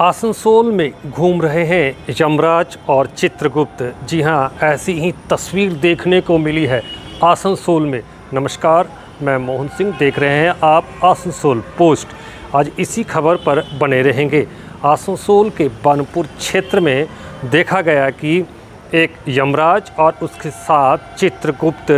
आसनसोल में घूम रहे हैं यमराज और चित्रगुप्त। जी हाँ, ऐसी ही तस्वीर देखने को मिली है आसनसोल में। नमस्कार, मैं मोहन सिंह, देख रहे हैं आप आसनसोल पोस्ट। आज इसी खबर पर बने रहेंगे। आसनसोल के बनपुर क्षेत्र में देखा गया कि एक यमराज और उसके साथ चित्रगुप्त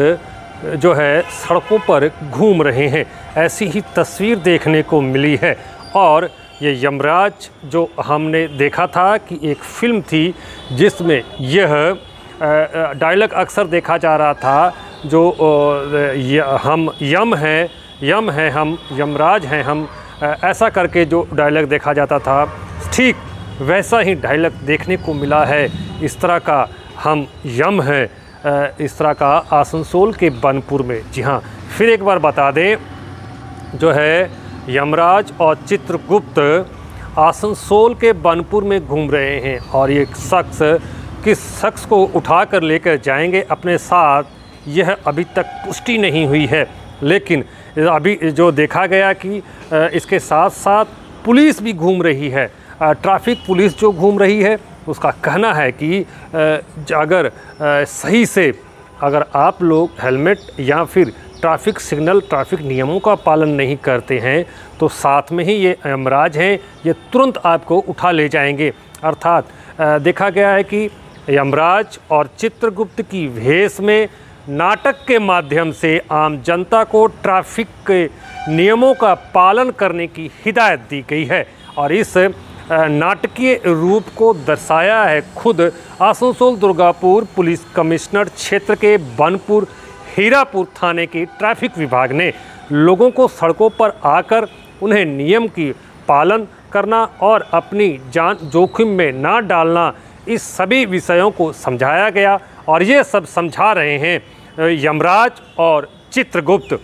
जो है सड़कों पर घूम रहे हैं। ऐसी ही तस्वीर देखने को मिली है। और ये यमराज जो हमने देखा था कि एक फ़िल्म थी जिसमें यह डायलॉग अक्सर देखा जा रहा था, जो हम यम हैं हम, यमराज हैं हम, ऐसा करके जो डायलॉग देखा जाता था, ठीक वैसा ही डायलॉग देखने को मिला है। इस तरह का हम यम हैं, इस तरह का आसनसोल के बनपुर में। जी हाँ, फिर एक बार बता दें, जो है यमराज और चित्रगुप्त आसनसोल के बनपुर में घूम रहे हैं और ये शख्स किस शख्स को उठा कर लेकर जाएंगे अपने साथ, यह अभी तक पुष्टि नहीं हुई है। लेकिन अभी जो देखा गया कि इसके साथ साथ पुलिस भी घूम रही है। ट्रैफिक पुलिस जो घूम रही है, उसका कहना है कि अगर सही से अगर आप लोग हेलमेट या फिर ट्रैफिक सिग्नल, ट्रैफिक नियमों का पालन नहीं करते हैं तो साथ में ही ये यमराज हैं, ये तुरंत आपको उठा ले जाएंगे। अर्थात देखा गया है कि यमराज और चित्रगुप्त की भेष में नाटक के माध्यम से आम जनता को ट्रैफिक के नियमों का पालन करने की हिदायत दी गई है। और इस नाटकीय रूप को दर्शाया है खुद आसनसोल दुर्गापुर पुलिस कमिश्नर क्षेत्र के बनपुर हीरापुर थाने के ट्रैफिक विभाग ने। लोगों को सड़कों पर आकर उन्हें नियम की पालन करना और अपनी जान जोखिम में ना डालना, इस सभी विषयों को समझाया गया। और ये सब समझा रहे हैं यमराज और चित्रगुप्त।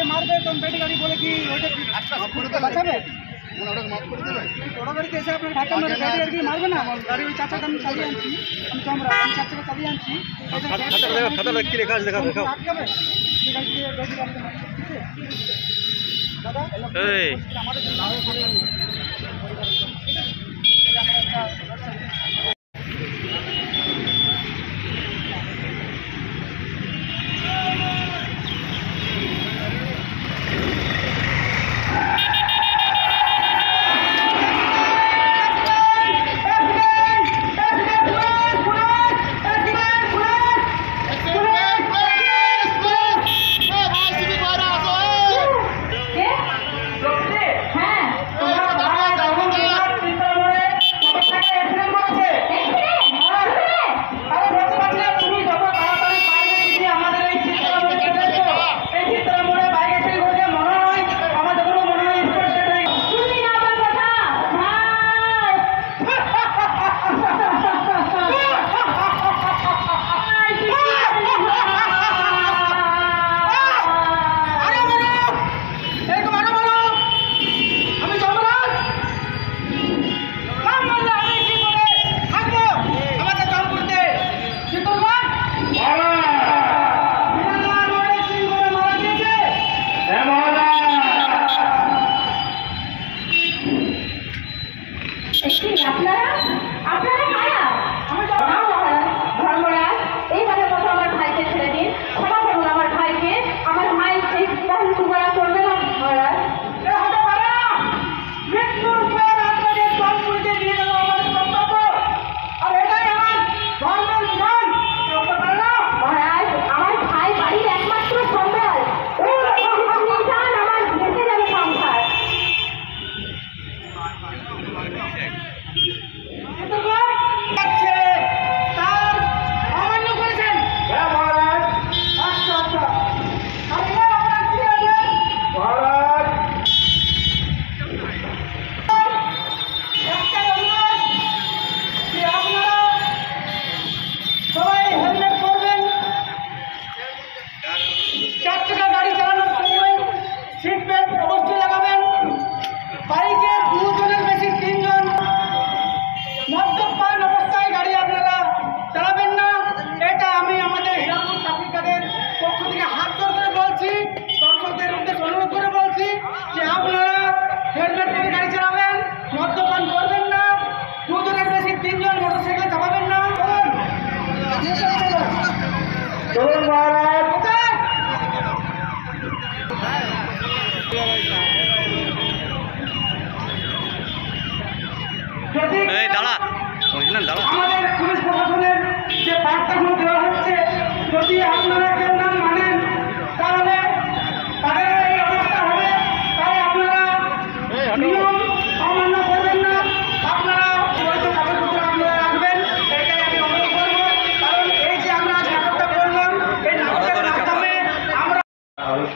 मार दे तुम बेटी गाड़ी बोले कि कैसे अपने ढाका में बेटी गाड़ी मारबे ना गाड़ी में चाचा हम चाबी आनছি हम कैमरा हम चाचा का चाबी आनছি खतर रख के लेखा देखा देखा दादा ए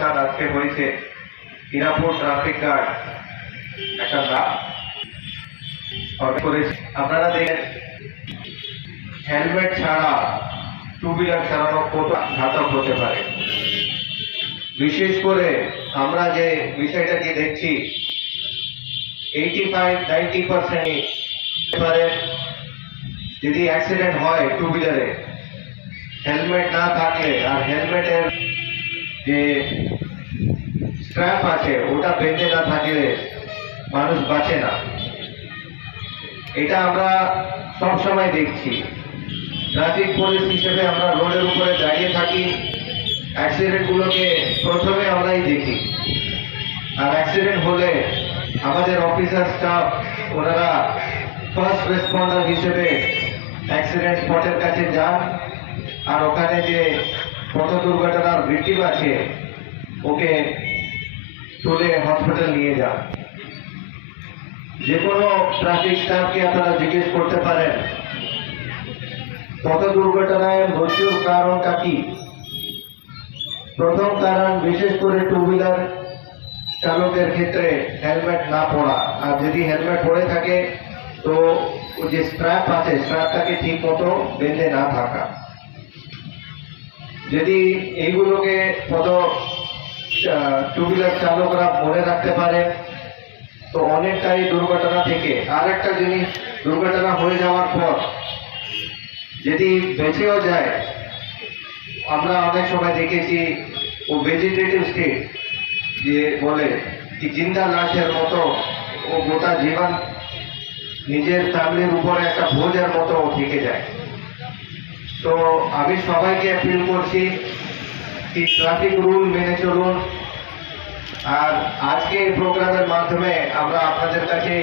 অনুষ্ঠান আজকে হয়েছে হীরাপুর ট্রাফিক গার্ড একটা নাম করেছে। আপনারা দেখেন হেলমেট ছাড়া টু হুইলার চালানো কত ঘাতক হতে পারে। বিশেষ করে আমরা যে বিষয়টাকে দেখছি 85-90% যদি অ্যাক্সিডেন্ট হয় টু হুইলারে হেলমেট না থাকলে আর হেলমেটের যে স্ট্র্যাপ আছে ওটা বেঁধে না থাকলে মানুষ বাঁচে না। এটা আমরা সবসময় দেখছি। ট্রাফিক পুলিশ হিসেবে আমরা রোডের উপরে দাঁড়িয়ে থাকি, অ্যাক্সিডেন্টগুলোকে প্রথমে আমরাই দেখি। আর অ্যাক্সিডেন্ট হলে আমাদের অফিসার স্টাফ ওনারা ফার্স্ট রেসপন্ডার হিসেবে অ্যাক্সিডেন্ট স্পটের কাছে যান আর ওখানে যে পথ দুর্ঘটনার ভিকটিম আছে ওকে তুলে হসপিটাল নিয়ে যান। যে কোনো ট্রাফিক স্টাফকে আপনারা জিজ্ঞেস করতে পারেন পথ দুর্ঘটনায় মৃত্যুর কারণটা কি। প্রথম কারণ বিশেষ করে টু হুইলার চালকের ক্ষেত্রে হেলমেট না পরা, আর যদি হেলমেট পরে থাকে তো যে স্ট্র্যাপ আছে স্ট্র্যাপটাকে ঠিক মতো বেঁধে না থাকা। যদি এইগুলোকে টু হুইলার চালকরা মনে রাখতে পারে তো অনেকটাই দুর্ঘটনা থেকে আর একটা জিনিস, দুর্ঘটনা হয়ে যাওয়ার পর যদি বেঁচেও যায়, আমরা অনেক সময় দেখেছি ও ভেজিটেটিভ স্টেট যে বলে কি জিন্দা লাশের মতো ও গোটা জীবন নিজের ফ্যামিলির উপরে একটা বোঝের মতো থেকে যায়। তো আমি সবাইকে অ্যাপিল করছি কি ট্রাফিক রুল মেনে চলুন। আর আজকে এই প্রোগ্রামের মাধ্যমে আমরা আপনাদের কাছে